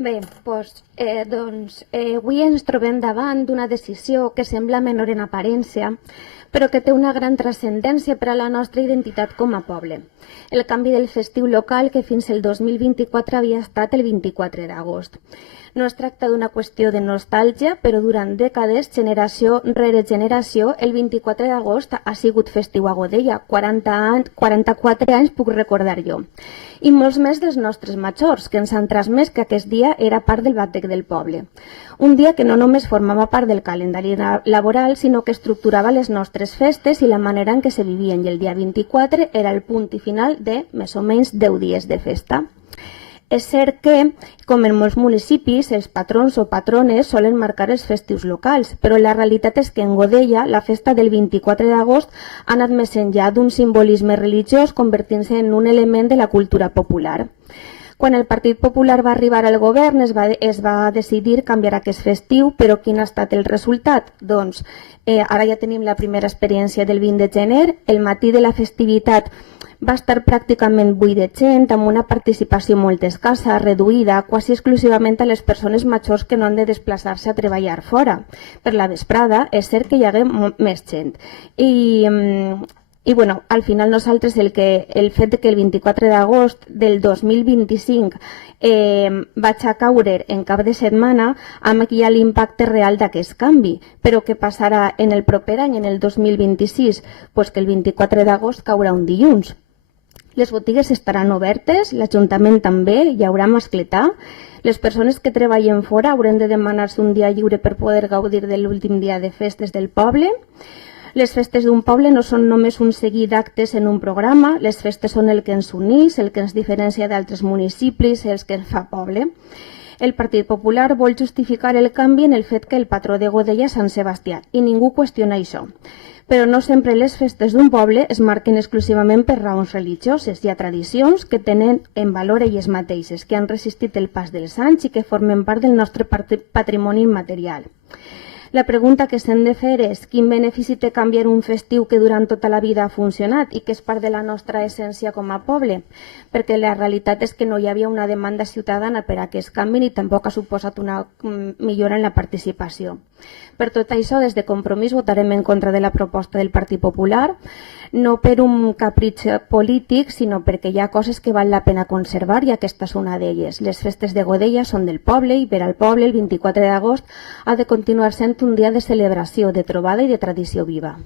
Bé, doncs, avui ens trobem davant d'una decisió que sembla menor en aparença, però que té una gran transcendència per a la nostra identitat com a poble. El canvi del festiu local que fins al 2024 havia estat el 24 d'agost. No es tracta d'una qüestió de nostàlgia, però durant dècades, generació rere generació, el 24 d'agost ha sigut festiu a Godella. 44 anys puc recordar jo. I molts més dels nostres majors, que ens han transmès que aquest dia era part del batec del poble. Un dia que no només formava part del calendari laboral, sinó que estructurava les nostres festes i la manera en què se vivien, i el dia 24 era el punt i final de més o menys 10 dies de festa. És cert que, com en molts municipis, els patrons o patrones solen marcar els festius locals, però la realitat és que en Godella la festa del 24 d'agost ha anat més enllà d'un simbolisme religiós, convertint-se en un element de la cultura popular. Quan el Partit Popular va arribar al govern es va decidir canviar aquest festiu, però quin ha estat el resultat? Doncs ara ja tenim la primera experiència del 20 de gener, el matí de la festivitat va estar pràcticament buit de gent, amb una participació molt escassa, reduïda, quasi exclusivament a les persones majors que no han de desplaçar-se a treballar fora. Per la vesprada és cert que hi hagué més gent. I bueno, al final nosaltres el fet que el 24 d'agost del 2025 vaig a caure en cap de setmana, amb aquí hi ha l'impacte real d'aquest canvi. Però què passarà en el proper any, en el 2026? Pues que el 24 d'agost caurà un dilluns. Les botigues estaran obertes, l'Ajuntament també, hi haurà mascletà. Les persones que treballen fora hauran de demanar-se un dia lliure per poder gaudir de l'últim dia de festes del poble. Les festes d'un poble no són només un seguit d'actes en un programa, les festes són el que ens uneix, el que ens diferencia d'altres municipis, el que ens fa poble. El Partit Popular vol justificar el canvi en el fet que el patró de Godella és Sant Sebastià, i ningú qüestiona això. Però no sempre les festes d'un poble es marquen exclusivament per raons religioses. Hi ha tradicions que tenen en valor elles mateixes, que han resistit el pas dels anys i que formen part del nostre patrimoni immaterial. La pregunta que s'hem de fer és quin benefici té canviar un festiu que durant tota la vida ha funcionat i que és part de la nostra essència com a poble, perquè la realitat és que no hi havia una demanda ciutadana per a aquest canvi ni tampoc ha suposat una millora en la participació. Per tot això, des de Compromís votarem en contra de la proposta del Partit Popular, no per un capritx polític, sinó perquè hi ha coses que val la pena conservar i aquesta és una d'elles. Les festes de Godella són del poble i per al poble el 24 d'agost ha de continuar sent un dia de celebració, de trobada i de tradició viva.